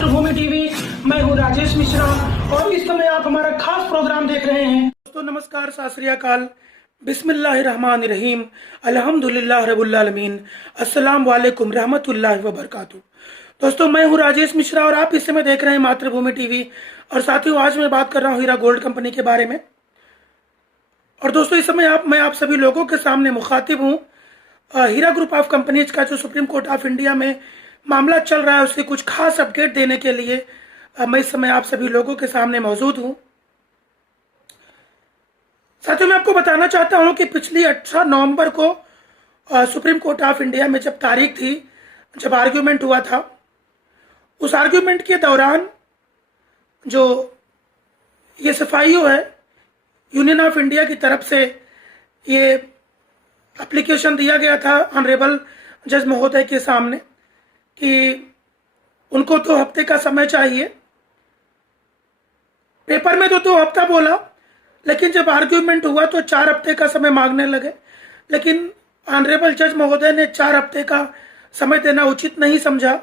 भूमि TV, मैं हूँ राजेश मिश्रा और इस समय आप हमारा खास प्रोग्राम देख रहे हैं। दोस्तों नमस्कार, सत श्री अकाल, बिस्मिल्लाहिर्रहमानिर्रहीम, अल्हम्दुलिल्लाह रब्बिल आलमीन, अस्सलाम वालेकुम रहमतुल्लाहि व बरकातुहू। दोस्तों मैं हूँ राजेश मिश्रा और आप इस समय देख रहे हैं मातृभूमि टीवी। और साथियों, आज मैं बात कर रहा हूँ हीरा गोल्ड कंपनी के बारे में। और दोस्तों इस समय मैं आप सभी लोगों के सामने मुखातिब हूँ। हीरा ग्रुप ऑफ कंपनीज का जो सुप्रीम कोर्ट ऑफ इंडिया में मामला चल रहा है उसके कुछ खास अपडेट देने के लिए मैं इस समय आप सभी लोगों के सामने मौजूद हूँ। साथियों, मैं आपको बताना चाहता हूँ कि पिछली 18 नवंबर को सुप्रीम कोर्ट ऑफ इंडिया में जब तारीख थी, जब आर्ग्यूमेंट हुआ था, उस आर्ग्यूमेंट के दौरान जो ये SFIO है, यूनियन ऑफ इंडिया की तरफ से ये एप्लीकेशन दिया गया था ऑनरेबल जज महोदय के सामने कि उनको 2 हफ्ते का समय चाहिए। पेपर में तो 2 हफ्ता बोला, लेकिन जब आर्ग्यूमेंट हुआ तो 4 हफ्ते का समय मांगने लगे। लेकिन ऑनरेबल जज महोदय ने 4 हफ्ते का समय देना उचित नहीं समझा।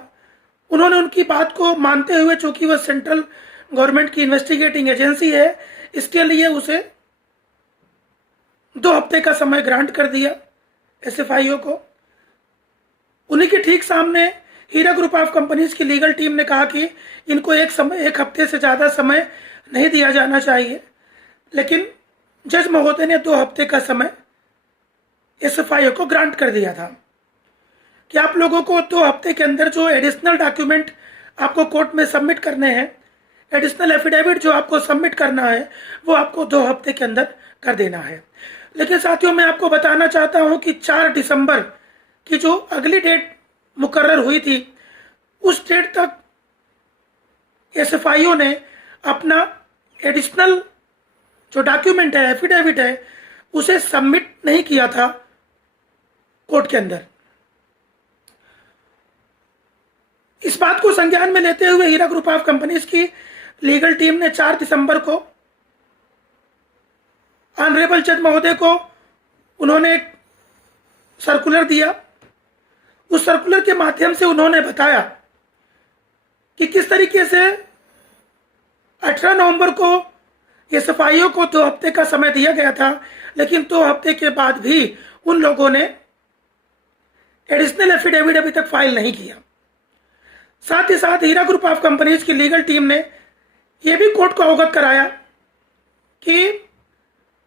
उन्होंने उनकी बात को मानते हुए, चूंकि वह सेंट्रल गवर्नमेंट की इन्वेस्टिगेटिंग एजेंसी है, इसके लिए उसे 2 हफ्ते का समय ग्रांट कर दिया SFIO को। उन्हीं के ठीक सामने हीरा ग्रुप ऑफ कंपनीज की लीगल टीम ने कहा कि इनको एक हफ्ते से ज़्यादा समय नहीं दिया जाना चाहिए। लेकिन जज महोदय ने 2 हफ्ते का समय SFIO को ग्रांट कर दिया था कि आप लोगों को 2 हफ्ते के अंदर जो एडिशनल डॉक्यूमेंट आपको कोर्ट में सबमिट करने हैं, एडिशनल एफिडेविट जो आपको सबमिट करना है, वो आपको 2 हफ्ते के अंदर कर देना है। लेकिन साथियों, मैं आपको बताना चाहता हूं कि 4 दिसंबर की जो अगली डेट मुकर्रर हुई थी, उस डेट तक SFIO ने अपना एडिशनल जो डॉक्यूमेंट है, एफिडेविट है, उसे सबमिट नहीं किया था कोर्ट के अंदर। इस बात को संज्ञान में लेते हुए हीरा ग्रुप ऑफ कंपनीज की लीगल टीम ने 4 दिसंबर को ऑनरेबल जज महोदय को उन्होंने एक सर्कुलर दिया। उस सर्कुलर के माध्यम से उन्होंने बताया कि किस तरीके से 18 नवंबर को SFIO को 2 हफ्ते का समय दिया गया था, लेकिन 2 हफ्ते के बाद भी उन लोगों ने एडिशनल एफिडेविट अभी तक फाइल नहीं किया। साथ ही साथ हीरा ग्रुप ऑफ कंपनीज की लीगल टीम ने यह भी कोर्ट को अवगत कराया कि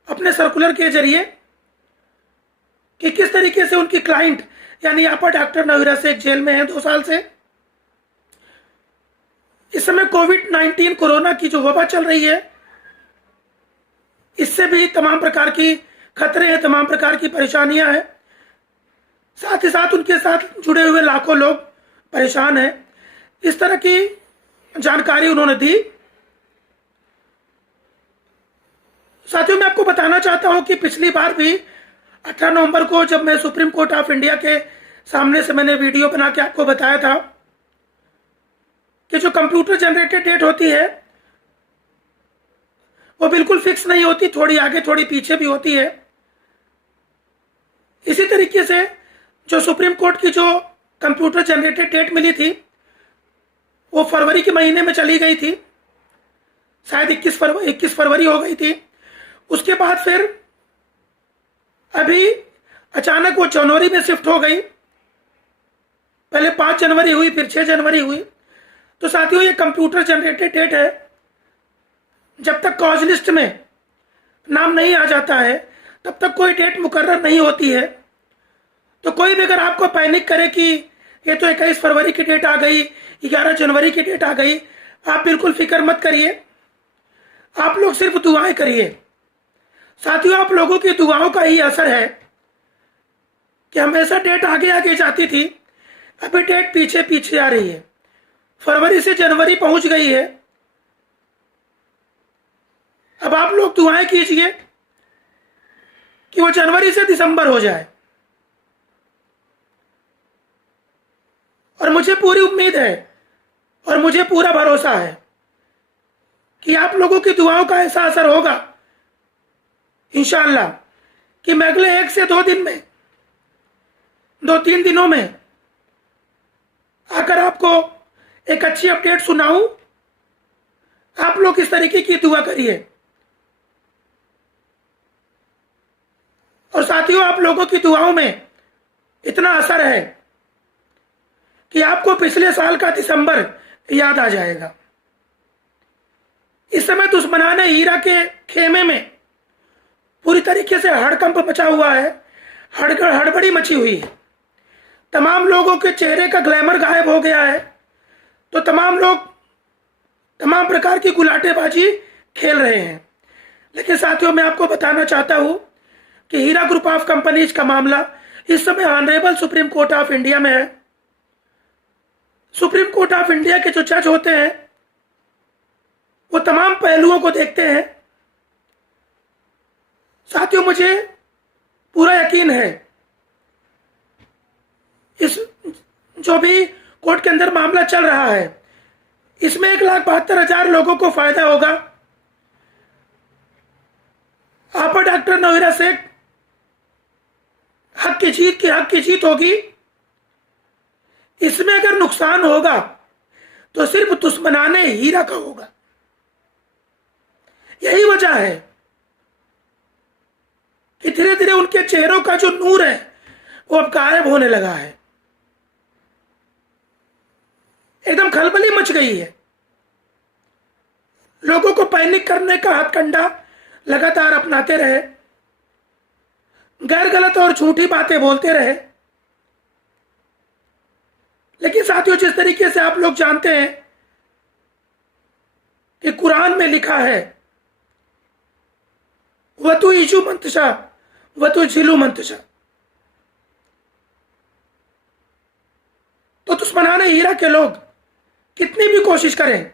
अपने सर्कुलर के जरिए कि किस तरीके से उनकी क्लाइंट यानी यहाँ पर डॉक्टर नवीरा शेख जेल में है 2 साल से। इस समय कोविड-19 कोरोना की जो वबा चल रही है, इससे भी तमाम प्रकार की खतरे हैं, तमाम प्रकार की परेशानियां हैं। साथ ही साथ उनके साथ जुड़े हुए लाखों लोग परेशान हैं। इस तरह की जानकारी उन्होंने दी। साथियों, मैं आपको बताना चाहता हूं कि पिछली बार भी 18 नवंबर को जब मैं सुप्रीम कोर्ट ऑफ इंडिया के सामने से मैंने वीडियो बना के आपको बताया था कि जो कंप्यूटर जनरेटेड डेट होती है वो बिल्कुल फिक्स नहीं होती, थोड़ी आगे थोड़ी पीछे भी होती है। इसी तरीके से जो सुप्रीम कोर्ट की जो कंप्यूटर जनरेटेड डेट मिली थी वो फरवरी के महीने में चली गई थी, शायद 21 फरवरी हो गई थी। उसके बाद फिर अभी अचानक वो जनवरी में शिफ्ट हो गई। पहले 5 जनवरी हुई, फिर 6 जनवरी हुई। तो साथियों, ये कंप्यूटर जनरेटेड डेट है। जब तक कॉज लिस्ट में नाम नहीं आ जाता है तब तक कोई डेट मुकर्रर नहीं होती है। तो कोई भी अगर आपको पैनिक करे कि ये तो 21 फरवरी की डेट आ गई, 11 जनवरी की डेट आ गई, आप बिल्कुल फिक्र मत करिए। आप लोग सिर्फ दुआएं करिए। साथियों, आप लोगों की दुआओं का ही असर है कि हमेशा डेट आगे आगे जाती थी, अभी डेट पीछे पीछे आ रही है। फरवरी से जनवरी पहुंच गई है। अब आप लोग दुआएं कीजिए कि वो जनवरी से दिसंबर हो जाए। और मुझे पूरी उम्मीद है और मुझे पूरा भरोसा है कि आप लोगों की दुआओं का ऐसा असर होगा इंशाअल्लाह कि मैं अगले 1 से 2 दिन में, 2-3 दिनों में आकर आपको एक अच्छी अपडेट सुनाऊं। आप लोग इस तरीके की दुआ करिए। और साथियों, आप लोगों की दुआओं में इतना असर है कि आपको पिछले साल का दिसंबर याद आ जाएगा। इस समय दुश्मनाने हीरा के खेमे में पूरी तरीके से हड़कंप मचा हुआ है, हड़बड़ी मची हुई है। तमाम लोगों के चेहरे का ग्लैमर गायब हो गया है, तो तमाम लोग तमाम प्रकार की गुलाटेबाजी खेल रहे हैं। लेकिन साथियों, मैं आपको बताना चाहता हूं कि हीरा ग्रुप ऑफ कंपनीज का मामला इस समय honourable supreme court of India में है। सुप्रीम कोर्ट ऑफ इंडिया के जो जज होते हैं वो तमाम पहलुओं को देखते हैं। साथियों, मुझे पूरा यकीन है इस जो भी कोर्ट के अंदर मामला चल रहा है, इसमें 1,72,000 लोगों को फायदा होगा। आपा डॉक्टर नवीरा शेख हक की जीत होगी। इसमें अगर नुकसान होगा तो सिर्फ दुश्मनाने हीरा का होगा। यही वजह है कि धीरे धीरे उनके चेहरों का जो नूर है वो अब गायब होने लगा है। एकदम खलबली मच गई है। लोगों को पैनिक करने का हथकंडा लगातार अपनाते रहे, गैर गलत और झूठी बातें बोलते रहे। लेकिन साथियों, जिस तरीके से आप लोग जानते हैं कि कुरान में लिखा है वतु इजू मंतशा वतु झिलू मंतशा, तो दुश्मनाने हीरा के लोग कितनी भी कोशिश करें,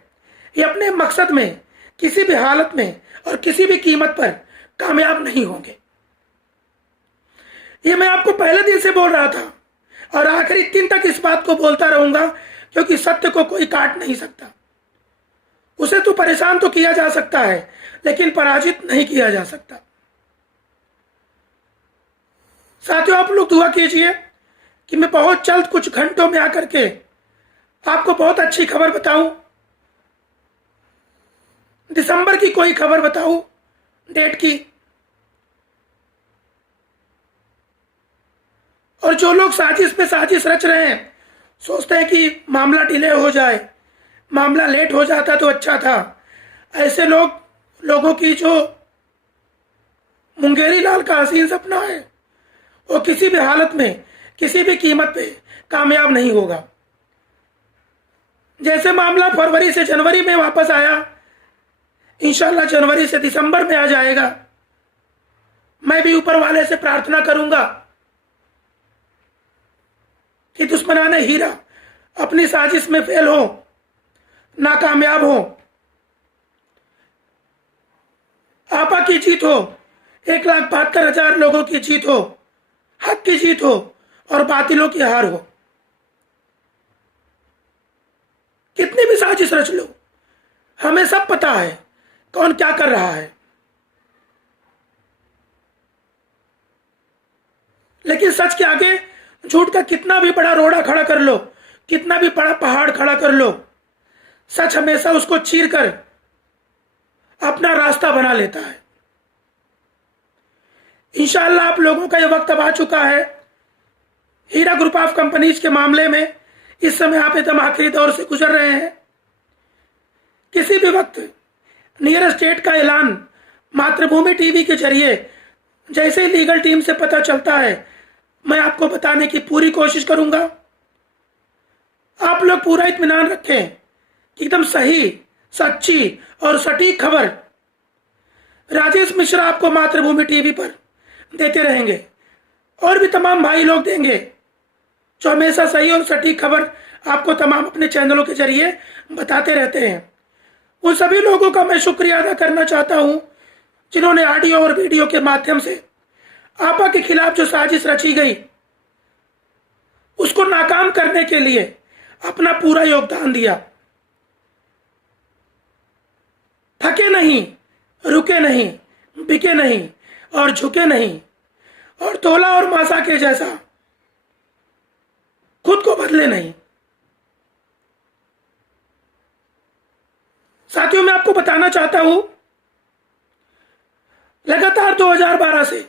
ये अपने मकसद में किसी भी हालत में और किसी भी कीमत पर कामयाब नहीं होंगे। ये मैं आपको पहले दिन से बोल रहा था और आखिरी दिन तक इस बात को बोलता रहूंगा, क्योंकि सत्य को कोई काट नहीं सकता। उसे तो परेशान तो किया जा सकता है, लेकिन पराजित नहीं किया जा सकता। साथियों, आप लोग दुआ कीजिए कि मैं बहुत जल्द कुछ घंटों में आकर के आपको बहुत अच्छी खबर बताऊं, दिसंबर की कोई खबर बताऊं, डेट की। और जो लोग साजिश पे साजिश रच रहे हैं, सोचते हैं कि मामला डिले हो जाए, मामला लेट हो जाता तो अच्छा था, ऐसे लोगों की जो मुंगेरी लाल का हसीन सपना है वो किसी भी हालत में किसी भी कीमत पे कामयाब नहीं होगा। जैसे मामला फरवरी से जनवरी में वापस आया, इंशाल्लाह जनवरी से दिसंबर में आ जाएगा। मैं भी ऊपर वाले से प्रार्थना करूंगा कि दुश्मनाने हीरा अपनी साजिश में फेल हो, नाकामयाब हो, आपा की जीत हो, 1,72,000 लोगों की जीत हो, हक की जीत हो और बातिलों की हार हो। कितनी भी साजिश रच लो, हमें सब पता है कौन क्या कर रहा है। लेकिन सच के आगे झूठ का कितना भी बड़ा रोड़ा खड़ा कर लो, कितना भी बड़ा पहाड़ खड़ा कर लो, सच हमेशा उसको चीर कर अपना रास्ता बना लेता है। इंशाअल्लाह आप लोगों का यह वक्त अब आ चुका है। हीरा ग्रुप ऑफ कंपनीज के मामले में इस समय आप एकदम आखिरी दौर से गुजर रहे हैं। किसी भी वक्त नियर स्टेट का ऐलान मातृभूमि टीवी के जरिए जैसे ही लीगल टीम से पता चलता है, मैं आपको बताने की पूरी कोशिश करूंगा। आप लोग पूरा इत्मीनान रखें कि एकदम सही, सच्ची और सटीक खबर राजेश मिश्रा आपको मातृभूमि टीवी पर देते रहेंगे, और भी तमाम भाई लोग देंगे जो हमेशा सही और सटीक खबर आपको तमाम अपने चैनलों के जरिए बताते रहते हैं। उन सभी लोगों का मैं शुक्रिया अदा करना चाहता हूं जिन्होंने ऑडियो और वीडियो के माध्यम से आपा के खिलाफ जो साजिश रची गई उसको नाकाम करने के लिए अपना पूरा योगदान दिया। थके नहीं, रुके नहीं, बिके नहीं और झुके नहीं, और तोला और मासा के जैसा खुद को बदले नहीं। साथियों, मैं आपको बताना चाहता हूं, लगातार 2012 से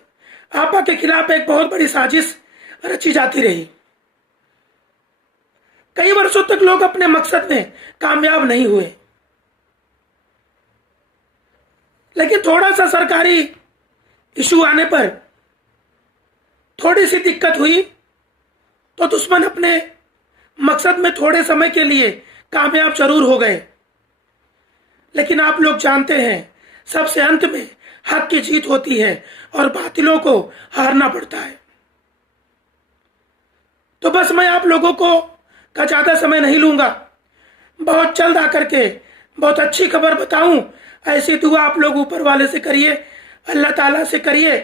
आपा के खिलाफ एक बहुत बड़ी साजिश रची जाती रही। कई वर्षों तक लोग अपने मकसद में कामयाब नहीं हुए, लेकिन थोड़ा सा सरकारी इशू आने पर, थोड़ी सी दिक्कत हुई तो दुश्मन अपने मकसद में थोड़े समय के लिए कामयाब जरूर हो गए। लेकिन आप लोग जानते हैं, सबसे अंत में हक की जीत होती है और बातिलों को हारना पड़ता है। तो बस मैं आप लोगों को का ज्यादा समय नहीं लूंगा, बहुत जल्द आकर के बहुत अच्छी खबर बताऊं। ऐसी दुआ आप लोग ऊपर वाले से करिए, अल्लाह ताला से करिए,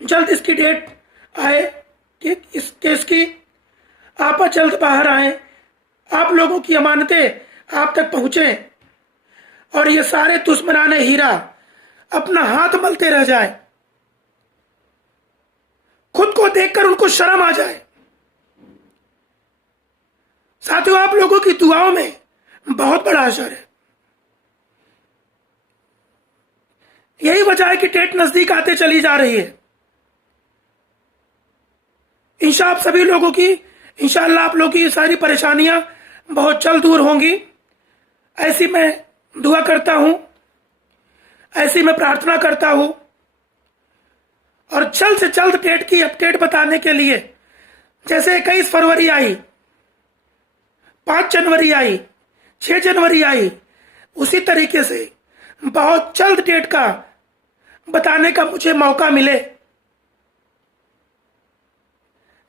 जल्द इसकी डेट आए कि इस केस की आपा जल्द बाहर आए, आप लोगों की अमानतें आप तक पहुंचे और ये सारे दुश्मनाने हीरा अपना हाथ मलते रह जाए, खुद को देखकर उनको शर्म आ जाए। साथियों, आप लोगों की दुआओं में बहुत बड़ा असर है। यही वजह है कि डेट नजदीक आते चली जा रही है। इंशाअल्लाह आप सभी लोगों की, इंशाअल्लाह आप लोगों की सारी परेशानियां बहुत जल्द दूर होंगी, ऐसी मैं दुआ करता हूं, ऐसी मैं प्रार्थना करता हूं। और जल्द से जल्द डेट की अपडेट बताने के लिए, जैसे 21 फरवरी आई, 5 जनवरी आई, 6 जनवरी आई, उसी तरीके से बहुत जल्द डेट का बताने का मुझे मौका मिले,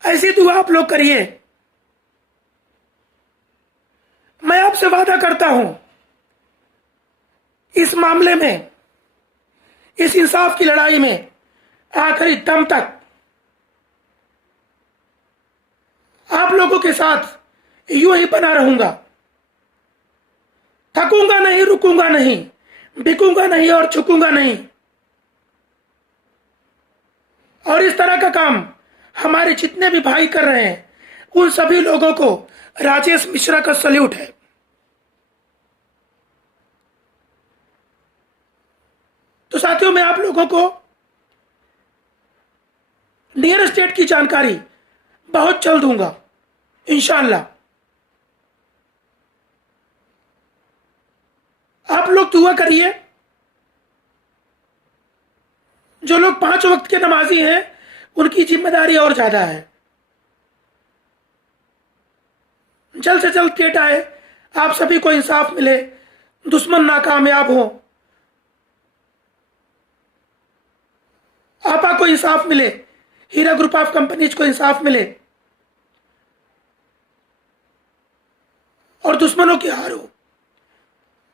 ऐसी दुआ आप लोग करिए। मैं आपसे वादा करता हूं, इस मामले में, इस इंसाफ की लड़ाई में आखिरी दम तक आप लोगों के साथ यूं ही बना रहूंगा। थकूंगा नहीं, रुकूंगा नहीं, बिकूंगा नहीं और झुकूंगा नहीं। और इस तरह का काम हमारे जितने भी भाई कर रहे हैं, उन सभी लोगों को राजेश मिश्रा का सल्यूट है। तो साथियों, मैं आप लोगों को नियर स्टेट की जानकारी बहुत जल्द दूंगा, इंशाअल्लाह। आप लोग दुआ करिए। जो लोग 5 वक्त के नमाजी हैं, उनकी जिम्मेदारी और ज्यादा है। जल्द से जल्द डेट आए, आप सभी को इंसाफ मिले, दुश्मन नाकामयाब हो, आपा को इंसाफ मिले, हीरा ग्रुप ऑफ कंपनीज को इंसाफ मिले और दुश्मनों की हार हो।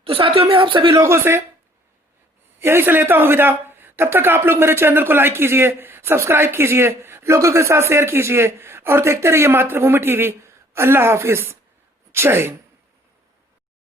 तो साथियों, मैं आप सभी लोगों से यही से लेता हूं विदा। तब तक आप लोग मेरे चैनल को लाइक कीजिए, सब्सक्राइब कीजिए, लोगों के साथ शेयर कीजिए और देखते रहिए मातृभूमि टीवी। अल्लाह हाफिज, जय हिंद।